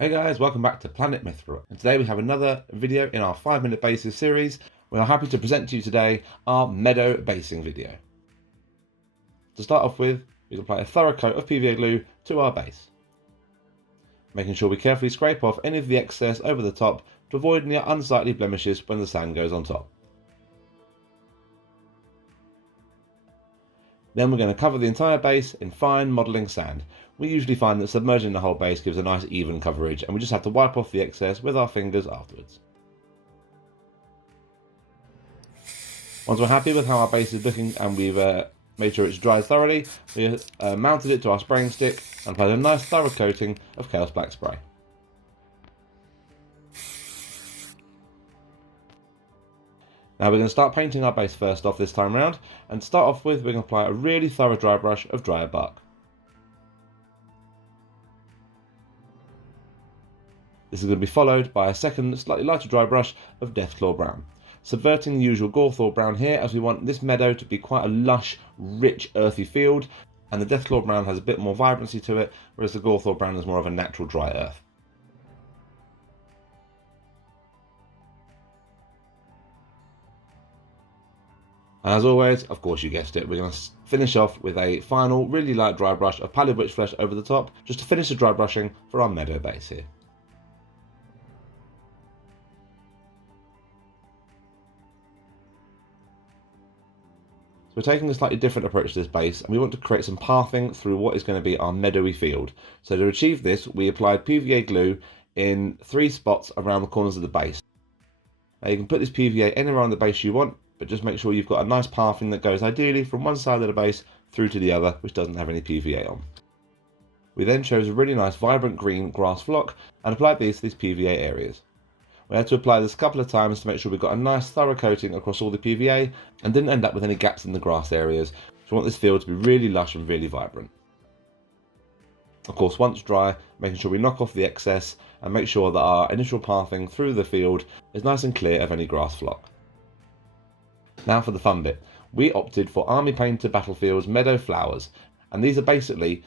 Hey guys, welcome back to Planet Mithril, and today we have another video in our 5-minute bases series. We are happy to present to you today our Meadow basing video. To start off with, we apply a thorough coat of PVA glue to our base, making sure we carefully scrape off any of the excess over the top to avoid any unsightly blemishes when the sand goes on top. Then we're going to cover the entire base in fine modelling sand. We usually find that submerging the whole base gives a nice even coverage, and we just have to wipe off the excess with our fingers afterwards. Once we're happy with how our base is looking and we've made sure it's dried thoroughly, we mounted it to our spraying stick and applied a nice thorough coating of Chaos Black spray. Now we're going to start painting our base first off this time round, and to start off with we're going to apply a really thorough dry brush of drier bark. This is going to be followed by a second slightly lighter dry brush of Deathclaw Brown, subverting the usual Gawthor Brown here, as we want this meadow to be quite a lush, rich, earthy field, and the Deathclaw Brown has a bit more vibrancy to it, whereas the Gawthor Brown is more of a natural dry earth. And as always, of course you guessed it, we're going to finish off with a final really light dry brush of Pallid Witch Flesh over the top, just to finish the dry brushing for our meadow base here. So we're taking a slightly different approach to this base, and we want to create some pathing through what is going to be our meadowy field. So to achieve this, we applied PVA glue in 3 spots around the corners of the base. Now you can put this PVA anywhere on the base you want, but just make sure you've got a nice pathing that goes ideally from one side of the base through to the other, which doesn't have any PVA on. We then chose a really nice vibrant green grass flock and applied these to these PVA areas. We had to apply this a couple of times to make sure we got a nice thorough coating across all the PVA and didn't end up with any gaps in the grass areas. So we want this field to be really lush and really vibrant. Of course, once dry, making sure we knock off the excess and make sure that our initial pathing through the field is nice and clear of any grass flock. Now for the fun bit. We opted for Army Painter Battlefield's Meadow Flowers, and these are basically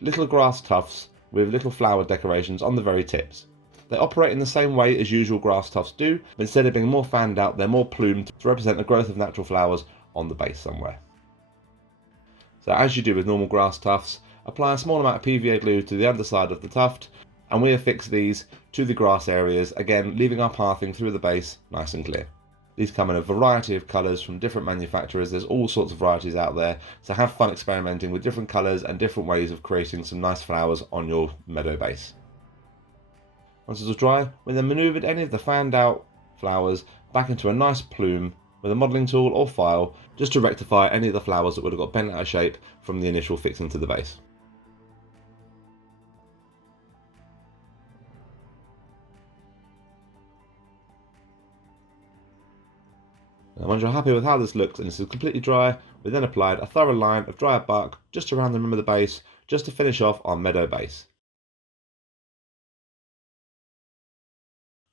little grass tufts with little flower decorations on the very tips. They operate in the same way as usual grass tufts do, but instead of being more fanned out, they're more plumed to represent the growth of natural flowers on the base somewhere. So as you do with normal grass tufts, apply a small amount of PVA glue to the underside of the tuft, and we affix these to the grass areas, again leaving our pathing through the base nice and clear. These come in a variety of colours from different manufacturers. There's all sorts of varieties out there, so have fun experimenting with different colours and different ways of creating some nice flowers on your meadow base. Once it was dry, we then manoeuvred any of the fanned out flowers back into a nice plume with a modelling tool or file, just to rectify any of the flowers that would have got bent out of shape from the initial fixing to the base. And once you're happy with how this looks and this is completely dry, we then applied a thorough line of drier bark just around the rim of the base, just to finish off our meadow base.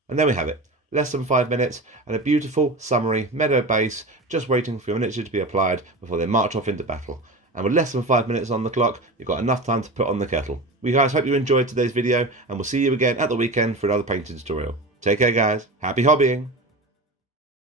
And there we have it, less than 5 minutes and a beautiful summery meadow base just waiting for your miniature to be applied before they march off into battle. And with less than 5 minutes on the clock, you've got enough time to put on the kettle. We guys hope you enjoyed today's video, and we'll see you again at the weekend for another painting tutorial. Take care guys, happy hobbying!